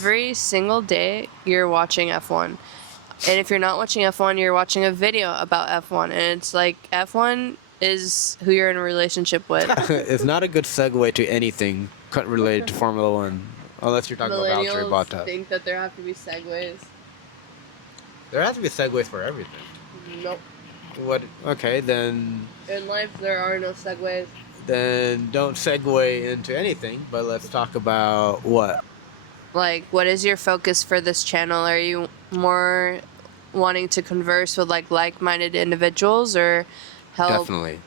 Every single day, you're watching F1. And if you're not watching F1, you're watching a video about F1. And it's like F1 is who you're in a relationship with. It's not a good segue to anything related to Formula One, unless you're talking about Valtteri Millennials Bottas. think that there have to be segues. There has to be segues for everything. Nope. What? Okay, then. In life, there are no segues. Then don't segue into anything. But let's talk about what. Like, what is your focus for this channel? Are you more wanting to converse with like-minded individuals, or help Definitely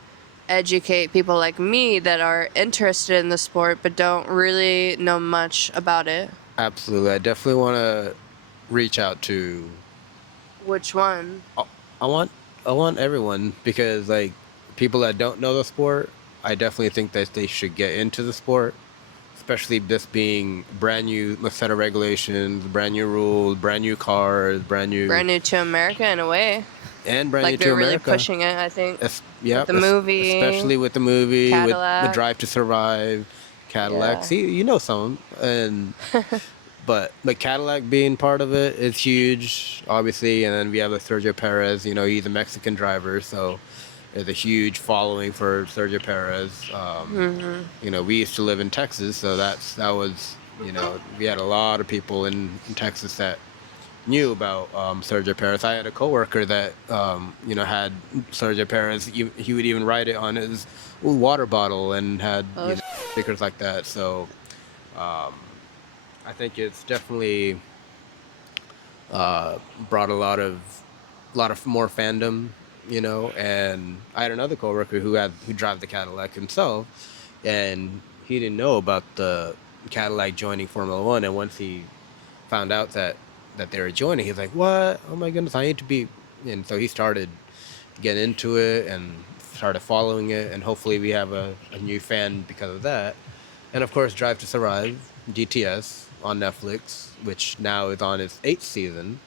educate people like me that are interested in the sport but don't really know much about it? Absolutely. I definitely want to reach out to. Which one? I want everyone, because like people that don't know the sport, I definitely think that they should get into the sport. Especially this being brand new set of regulations, brand new rules, brand new cars, brand new to America in a way. And brand new to they're really America. pushing it, I think. Yeah, the movie. Especially with the movie, Cadillac. with the Drive to Survive, Cadillac. Yeah. See, you know some. And but Cadillac being part of it is huge, obviously. And then we have Sergio Perez. You know, he's a Mexican driver, so there's a huge following for Sergio Perez. You know, we used to live in Texas, so that was, you know, we had a lot of people in Texas that knew about Sergio Perez. I had a coworker that you know, had Sergio Perez. He would even write it on his water bottle and had stickers like that. So I think it's definitely brought a lot of more fandom, you know. And I had another coworker who drive the Cadillac himself, and he didn't know about the Cadillac joining Formula One. And once he found out that they were joining, he's like, "What? Oh my goodness, I need to be." And so he started to get into it and started following it, and hopefully we have a new fan because of that. And of course, Drive to Survive, GTS on Netflix, which now is on its 8th season,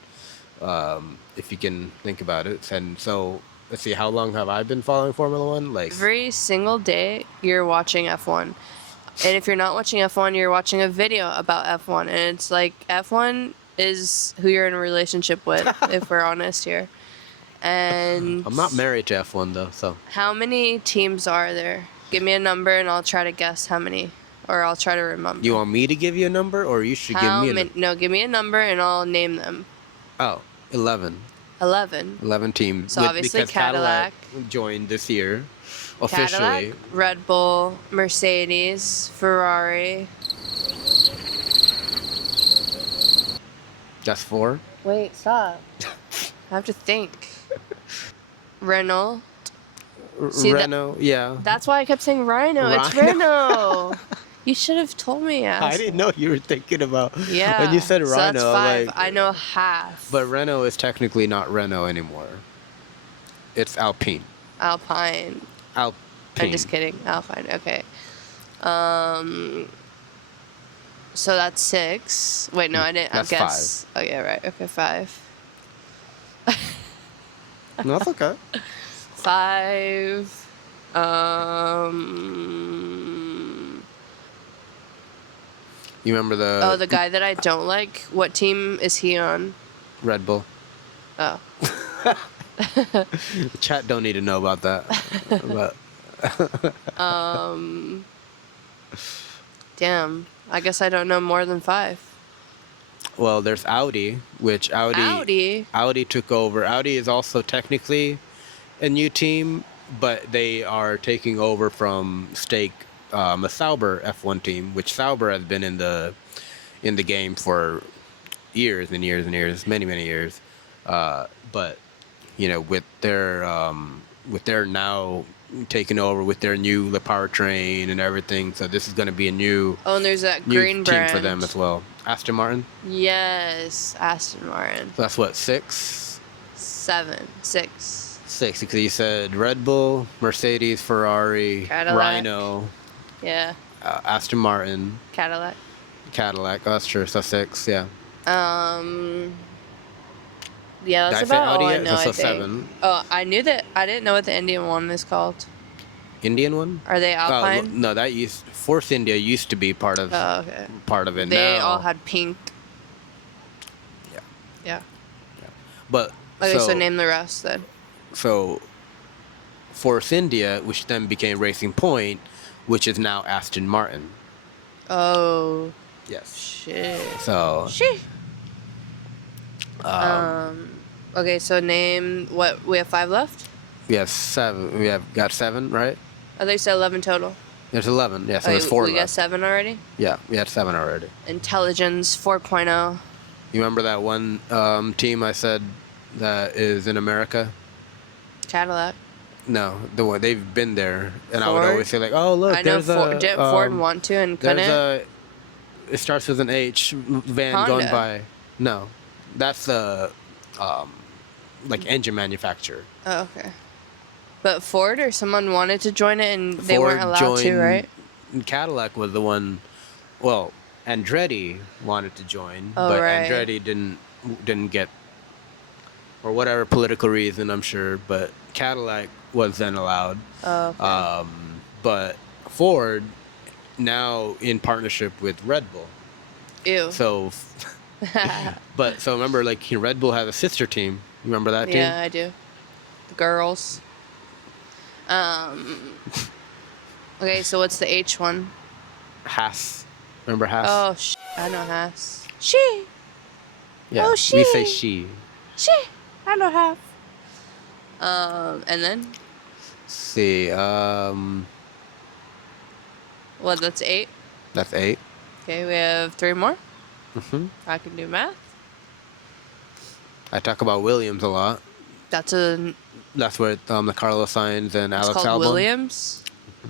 if you can think about it. And so, let's see, how long have I been following Formula One? Like every single day, you're watching F1. And if you're not watching F1, you're watching a video about F1. And it's like F1 is who you're in a relationship with, if we're honest here. And I'm not married to F1 though, so. How many teams are there? Give me a number and I'll try to guess how many, or I'll try to remember. You want me to give you a number, or you should give me a number? No, give me a number and I'll name them. Oh, 11. 11 teams. So obviously because Cadillac joined this year, officially. Cadillac, Red Bull, Mercedes, Ferrari. That's 4. Wait, stop. I have to think. Renault. See, Renault, yeah. That's why I kept saying Rhino. It's Renault. You should have told me. I didn't know you were thinking about. Yeah. When you said so Rhino, that's 5. like, I know half. But Renault is technically not Renault anymore. It's Alpine. Alpine. I'm just kidding. Alpine. Okay. So that's 6. Wait, no, I didn't. That's I guess. 5. Oh yeah, right. Okay, 5. No, that's okay. 5. You remember the? The guy that I don't like. What team is he on? Red Bull. Oh. The chat don't need to know about that. But. Damn. I guess I don't know more than 5. Well, there's Audi, which Audi took over. Audi is also technically a new team, but they are taking over from Stake, a Sauber F1 team, which Sauber has been in the game for years and years and years, many years. But you know, with their now taking over with their new powertrain and everything, so this is going to be a new and there's that green team brand for them as well. Aston Martin. Yes, Aston Martin. So that's what, 6? 7, 6. 6, because you said Red Bull, Mercedes, Ferrari, Cadillac. Rhino. Yeah. Aston Martin. Cadillac. Oh, that's true. So 6, yeah. Yeah, that's Did I say about Audi all I yet? know, So I think. 7. Oh, I knew that. I didn't know what the Indian one is called. Indian one? Are they Alpine? No, Force India used to be part of Oh, okay. part of it. They now, all had pink. Yeah. But Okay, so name the rest then. so Force India, which then became Racing Point, which is now Aston Martin. Oh, Yes. shit. So Shit. Okay, so name what? We have 5 left? we have 7. We have got 7, right? I thought you said 11 total. There's 11. Yeah, so Okay, there's 4 we got left. 7 already? Yeah, we had 7 already. Intelligence 4.0. You remember that one team I said that is in America? Cadillac. No, the one they've been there, and I would Ford? always say like, "Oh, look, I know there's Ford. Didn't Ford want to and there's couldn't? a it starts with an H van going Honda. by." No, that's the like engine manufacturer. Oh, okay. But Ford or someone wanted to join it and they Ford weren't allowed to, joined- right? Cadillac was the one. Well, Andretti wanted to join, Oh, but right. Andretti didn't get, for whatever political reason, I'm sure. But Cadillac was then allowed. Oh, okay. But Ford now in partnership with Red Bull. Ew. So, but so remember, like Red Bull has a sister team. You remember that team? Yeah, I do. The girls. Okay, so what's the H one? Haas. Remember Haas? Oh, I know Haas. She. yeah. oh, We say she. she. I know half. And then? Let's see. Well, that's 8. That's 8. Okay, we have 3 more. Mhm. I can do math. I talk about Williams a lot. That's a. That's where the Carlos Sainz and It's Alex called Albon Williams.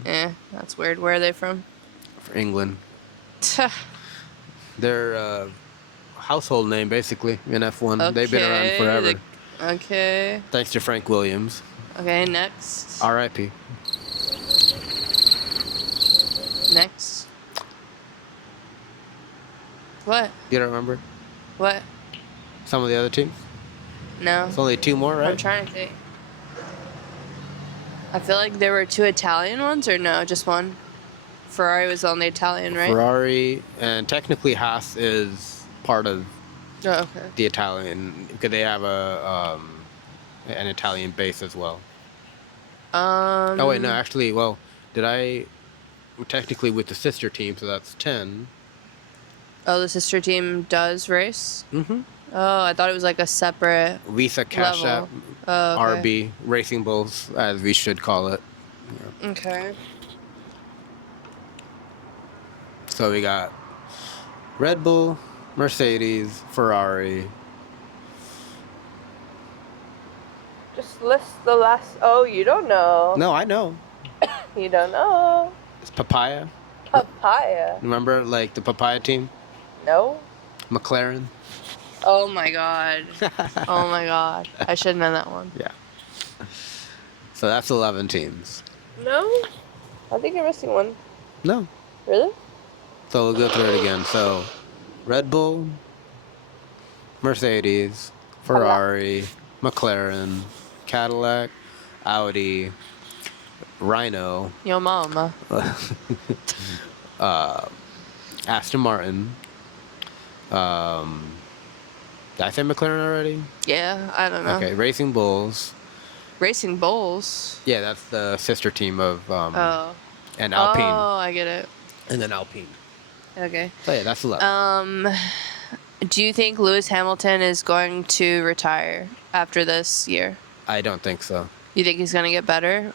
That's weird. Where are they from? for England. They're household name basically in F1. Okay. They've been around forever. Okay. Thanks to Frank Williams. Okay, next. R.I.P. Next. What? You don't remember What? some of the other teams? No. It's only 2 more, right? I'm trying to think. I feel like there were 2 Italian ones, or no, just one? Ferrari was on the Italian, right? Ferrari and technically Haas is part of Oh, okay. the Italian because they have an Italian base as well. Oh wait, no, actually, well, technically with the sister team, so that's 10. Oh, the sister team does race? Mm-hmm. Oh, I thought it was like a separate Visa Cash App, level. Oh, okay. RB, Racing Bulls, as we should call it. Okay. So we got Red Bull, Mercedes, Ferrari. Just list the last. Oh, you don't know. No, I know. You don't know. It's Papaya. Papaya. Remember, like the Papaya team? No. McLaren. Oh my god. Oh my god. I should know that one. Yeah. So that's 11 teams. No? I think you're missing one. No. Really? So we'll go through it again. So Red Bull, Mercedes, Ferrari, McLaren, Cadillac, Audi, Rhino, Yo mama. Aston Martin. Did I say McLaren already? Yeah, I don't know. Okay, Racing Bulls. Racing Bulls. Yeah, that's the sister team of Oh. and Alpine, Oh, I get it. and then Alpine. Okay. So yeah, that's 11. Do you think Lewis Hamilton is going to retire after this year? I don't think so. You think he's going to get better?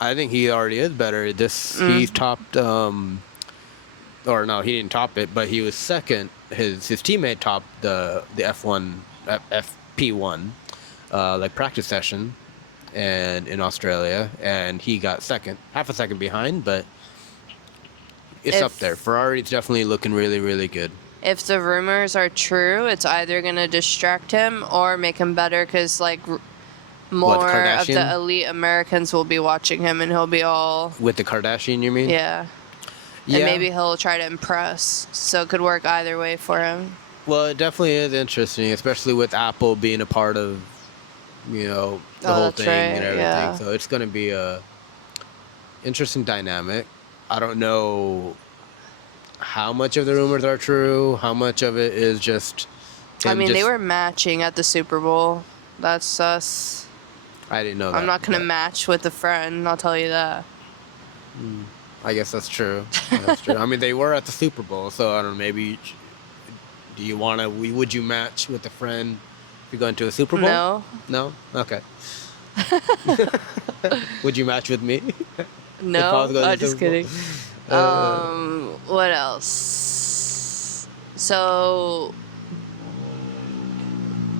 I think he already is better. He topped or no, he didn't top it, but he was second. His teammate topped the F1 FP1 like practice session and in Australia, and he got second, half a second behind, but it's up there. Ferrari's definitely looking really, really good. If the rumors are true, it's either going to distract him or make him better because, like, more of the Kardashian? elite Americans will be watching him and he'll be all. With the Kardashian, you mean? Yeah. Yeah. And maybe he'll try to impress. So it could work either way for him. Well, it definitely is interesting, especially with Apple being a part of, the whole that's thing and right, everything. yeah. So it's going to be a interesting dynamic. I don't know how much of the rumors are true, how much of it is just I Him mean, they just, were matching at the Super Bowl. That's sus. I didn't know I'm that, not gonna but match with a friend. I'll tell you that. I guess that's true. That's true. I mean, they were at the Super Bowl, so I don't know. Maybe do you want to? Would you match with a friend if you're going to a Super Bowl? No, No. Okay. Would you match with me if I was no. going to the Just Super Bowl? kidding. What else? So,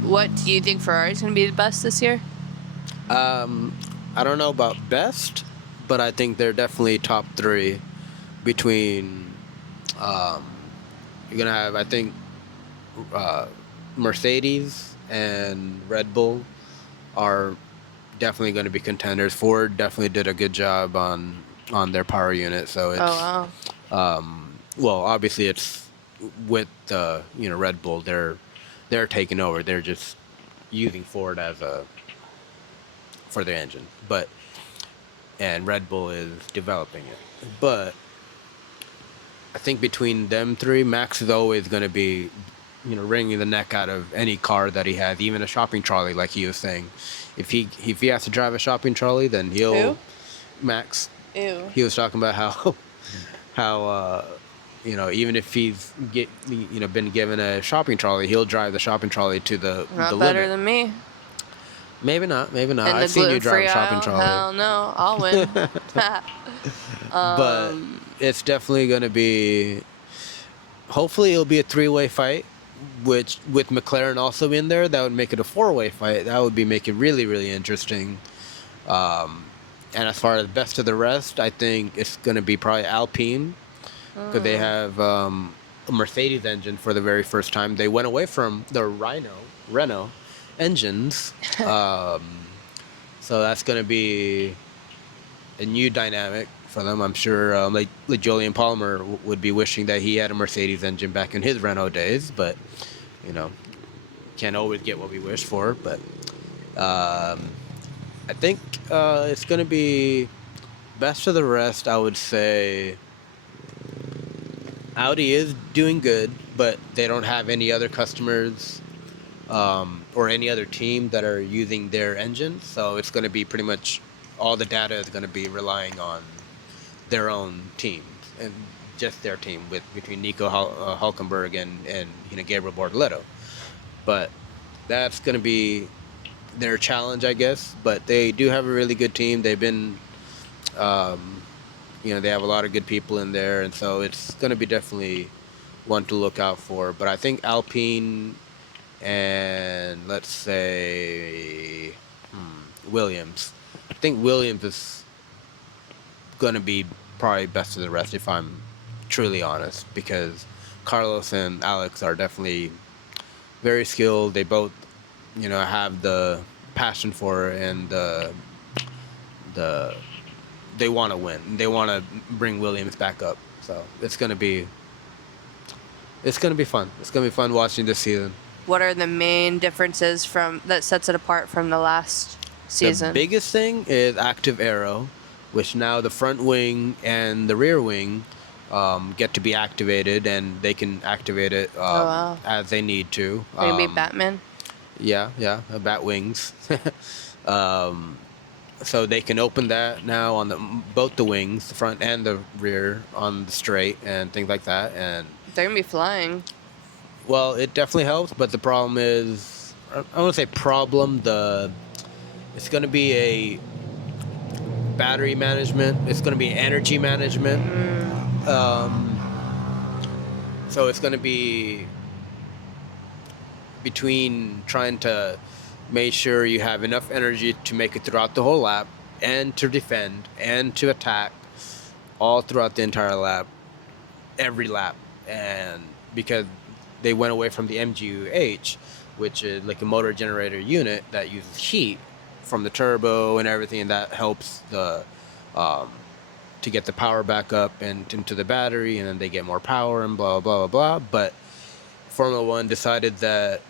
what do you think Ferrari's gonna be the best this year? I don't know about best, but I think they're definitely top three between. Um, you're gonna have, I think, uh, Mercedes and Red Bull are definitely going to be contenders. Ford definitely did a good job on their power unit, so Oh it's wow. well, obviously it's with Red Bull, they're taking over. They're just using Ford as a for their engine, but and Red Bull is developing it. But I think between them three, Max is always going to be, wringing the neck out of any car that he has, even a shopping trolley, like he was saying. If he has to drive a shopping trolley, then Who? Max. Ew. He was talking about how even if he's been given a shopping trolley, he'll drive the shopping trolley to the Not better limit. than me. Maybe not. Maybe not. In the I've seen you drive gluten-free a shopping aisle? trolley. Hell no. I'll win. But it's definitely going to be. Hopefully, it'll be a three-way fight, which with McLaren also in there, that would make it a four-way fight. That would be make it really, really interesting. And as far as best of the rest, I think it's going to be probably Alpine because they have a Mercedes engine for the very first time. They went away from the Renault engines, so that's going to be a new dynamic for them. I'm sure like Julian Palmer would be wishing that he had a Mercedes engine back in his Renault days, but you know, can't always get what we wish for. But I think it's going to be best of the rest. I would say Audi is doing good, but they don't have any other customers or any other team that are using their engine. So it's going to be pretty much all the data is going to be relying on their own team and just their team between Nico Hulkenberg and Gabriel Bortoleto. But that's going to be their challenge, I guess. But they do have a really good team. They've been, they have a lot of good people in there, and so it's going to be definitely one to look out for. But I think Alpine and let's say Williams. I think Williams is going to be probably best of the rest if I'm truly honest, because Carlos and Alex are definitely very skilled. They both, have the passion for it and the they want to win. They want to bring Williams back up. So it's gonna be fun. It's gonna be fun watching this season. What are the main differences that sets it apart from the last season? The biggest thing is active aero, which now the front wing and the rear wing get to be activated, and they can activate it wow. as they need to. They can be Batman? Yeah, bat wings. So they can open that now on both the wings, the front and the rear, on the straight and things like that. And They're going to be flying. well, it definitely helps, but the problem is, I won't say problem, it's going to be a battery management. It's going to be energy management. So it's going to be between trying to make sure you have enough energy to make it throughout the whole lap, and to defend, and to attack, all throughout the entire lap, every lap. And because they went away from the MGUH, which is like a motor generator unit that uses heat from the turbo and everything, and that helps the to get the power back up and into the battery, and then they get more power and blah blah blah blah. But Formula One decided that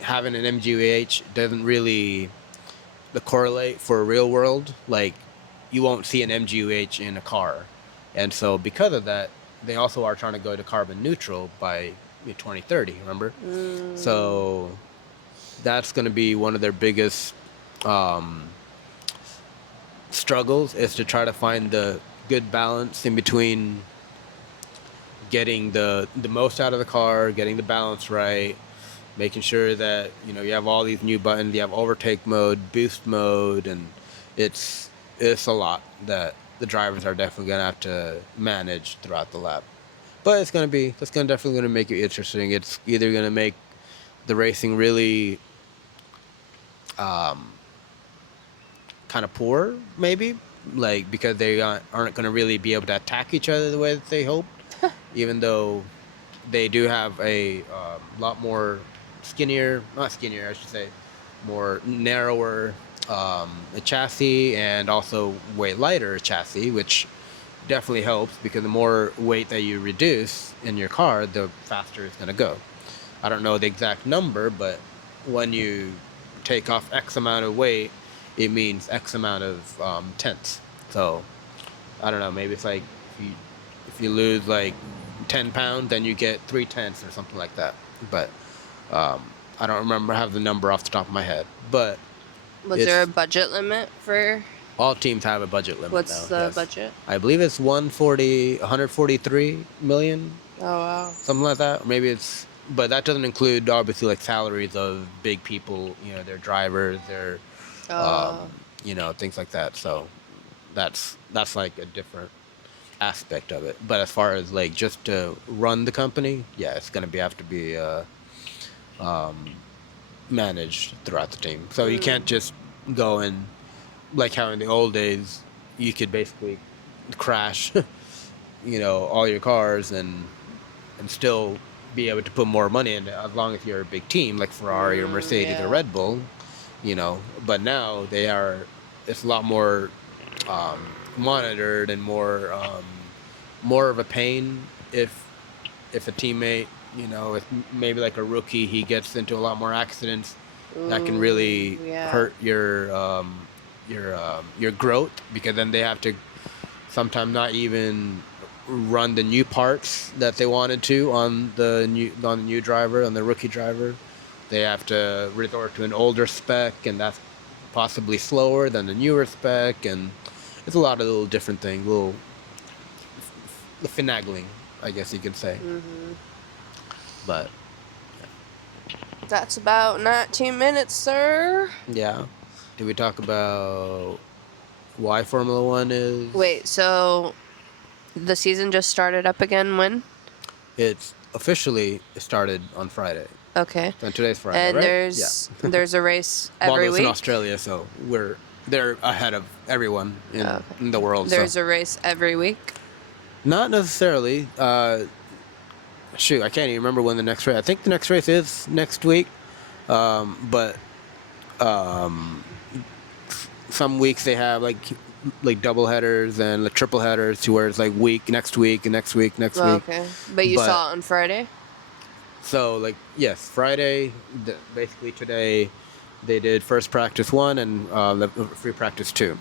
having an MGUH doesn't really correlate for a real world. Like, you won't see an MGUH in a car, and so because of that, they also are trying to go to carbon neutral by 2030. Remember? Mm. So that's going to be one of their biggest um, struggles, is to try to find the good balance in between getting the most out of the car, getting the balance right, making sure that you have all these new buttons. You have overtake mode, boost mode, and it's a lot that the drivers are definitely gonna have to manage throughout the lap. But it's gonna definitely gonna make it interesting. It's either gonna make the racing really um, kind of poor, maybe, like because they aren't gonna really be able to attack each other the way that they hoped, even though they do have a lot more not skinnier, I should say, more narrower a chassis, and also way lighter chassis, which definitely helps because the more weight that you reduce in your car, the faster it's going to go. I don't know the exact number, but when you take off X amount of weight, it means X amount of tenths. So I don't know, maybe it's like if you lose like 10 pounds, then you get 3/10 or something like that. But I don't remember, have the number off the top of my head. But Was there a budget limit for? all teams have a budget limit now. What's the budget? I believe it's 143 million, Oh wow. something like that. Maybe it's, but that doesn't include obviously like salaries of big people, their drivers, their, things like that. So that's like a different aspect of it. But as far as like just to run the company, yeah, it's gonna have to be managed throughout the team. So you can't just go and, like how in the old days you could basically crash all your cars and still be able to put more money in it, as long as you're a big team like Ferrari or Mercedes or Red Bull. But now it's a lot more monitored and more of a pain if a teammate, if maybe like a rookie, he gets into a lot more accidents. That can really hurt your growth, because then they have to sometimes not even run the new parts that they wanted to on the new driver, on the rookie driver. They have to resort to an older spec, and that's possibly slower than the newer spec, and it's a lot of little different things, little finagling, I guess you could say. But that's about 19 minutes, sir. yeah, did we talk about why Formula One is? Wait, so the season just started up again when? It's officially started on Friday. Okay. And today's Friday, and right? there's a race every week? It's in Australia, so they're ahead of everyone in the world. There's a race every week? Not necessarily. Shoot, I can't even remember when the next race. I think the next race is next week. But some weeks they have like double headers and the triple headers, to where it's like next week. Okay. But you saw it on Friday? So yes, Friday, basically today, they did first practice 1 and free practice 2.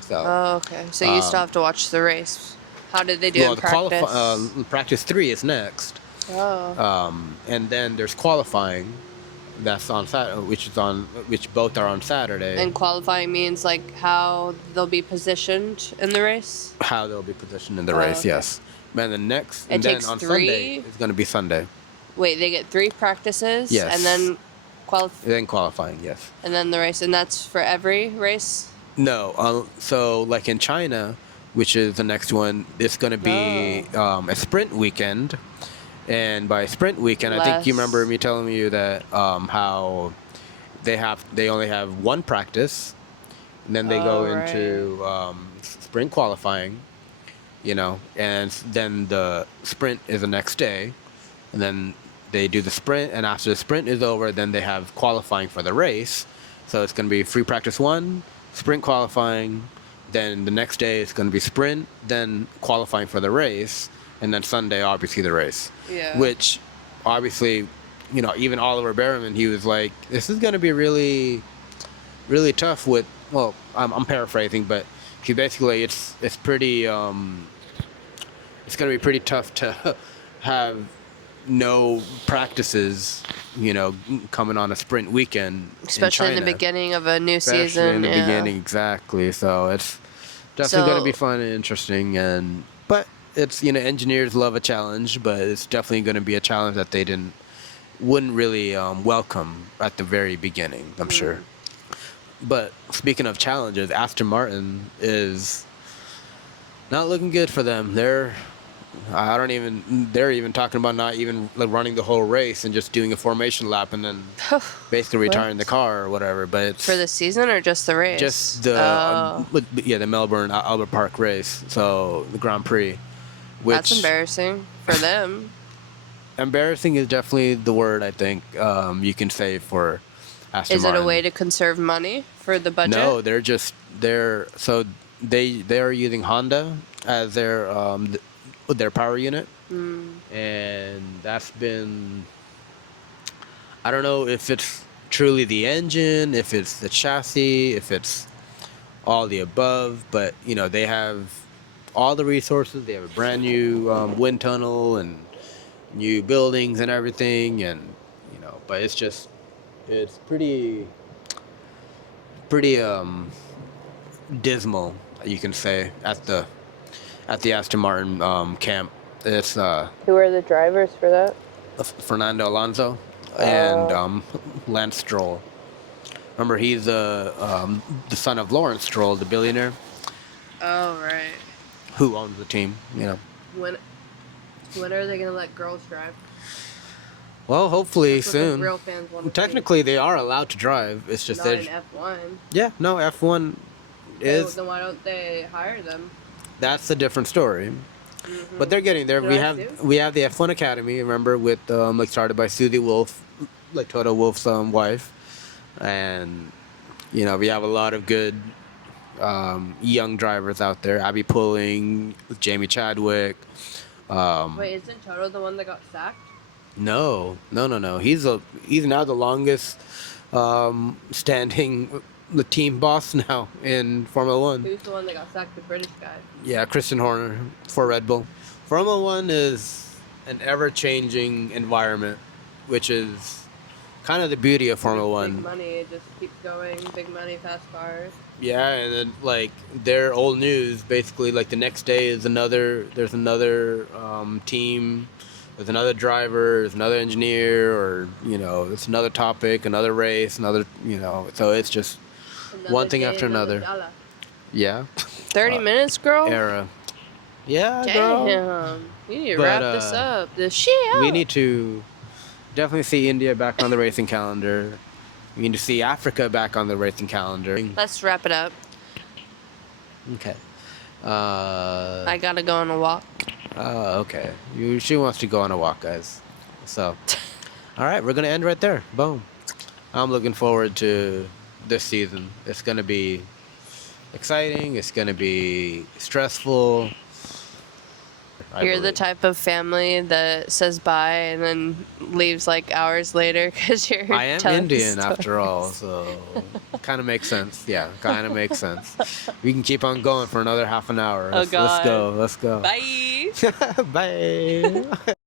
So. Oh, okay. So you still have to watch the race. How did they do in practice? Practice 3 is next. Oh. And then there's qualifying. That's on Saturday, which both are on Saturday. And qualifying means how they'll be positioned in the race? How they'll be positioned in the race, okay. Yes. And then on 3? Sunday, it's going to be Sunday. Wait, they get 3 practices? Yes. And then then qualifying, yes. And then the race, and that's for every race? No. So like in China, which is the next one, it's going to be a sprint weekend. And by sprint weekend, I think you remember me telling you that how they only have 1 practice, and then they go into sprint qualifying, and then the sprint is the next day, and then they do the sprint, and after the sprint is over, then they have qualifying for the race. So it's going to be free practice 1, sprint qualifying, then the next day it's going to be sprint, then qualifying for the race. And then Sunday, obviously, the race. Yeah. Which, obviously, even Oliver Behrman, he was like, this is going to be really, really tough with, well, I'm paraphrasing, but he basically, it's pretty, it's going to be pretty tough to have no practices, coming on a sprint weekend Especially in in the China. beginning of a new Especially season. in the Yeah. beginning, exactly. So it's definitely going to be So fun and interesting, but it's engineers love a challenge, but it's definitely going to be a challenge that they wouldn't really welcome at the very beginning, I'm sure. But speaking of challenges, Aston Martin is not looking good for them. They're even talking about not even like running the whole race and just doing a formation lap and then basically What? retiring the car or whatever. But it's For the season or just the race? just the Oh, the Melbourne Albert Park race, so the Grand Prix, that's which embarrassing for them. embarrassing is definitely the word I think you can say for Aston Is it Martin. a way to conserve money for the budget? No, they are using Honda as their power unit, and that's been, I don't know if it's truly the engine, if it's the chassis, if it's all the above, but they have all the resources. They have a brand new wind tunnel and new buildings and everything, and but it's pretty dismal, you can say, at the Aston Martin camp. It's Who are the drivers for that? Fernando Alonso and Lance Stroll. Remember, he's the son of Lawrence Stroll, the billionaire Oh, right. who owns the team. When are they gonna let girls drive? Well, hopefully That's what the soon. real fans want to Technically, they are allowed to drive. It's see. just Not in F1. yeah, no, F1 is Then why don't they hire them? that's a different story. But they're getting there. Should I sue? We have the F1 Academy. Remember, with started by Susie Wolf, like Toto Wolff's wife, and we have a lot of good young drivers out there. Abby Pulling, Jamie Chadwick. Wait, isn't Toto the one that got sacked? No. He's now the longest standing the team boss now in Formula One. Who's the one that got sacked? The British guy. Yeah, Christian Horner for Red Bull. Formula One is an ever-changing environment, which is kind of the beauty of Formula Big One. money, it just keeps going. Big money, fast cars. Yeah, and then like their old news, basically like the next day is there's another team, there's another driver, there's another engineer, or it's another topic, another race, another so it's just Another one thing day, after another. dollar. Yeah. 30 minutes, girl? Era. Yeah, girl. Damn. You need to But, wrap this up. This shit. We need to definitely see India back on the racing calendar. We need to see Africa back on the racing calendar. Let's wrap it up. Okay. I gotta go on a walk. Okay. She wants to go on a walk, guys. So, all right, we're gonna end right there. Boom. I'm looking forward to this season. It's gonna be exciting. It's gonna be stressful. You're the type of family that says bye and then leaves like hours later because you're. I am telling Indian stories. after all, so kind of makes sense. Yeah, kind of makes sense. We can keep on going for another half an hour. Oh, God. Let's go. Bye. Bye.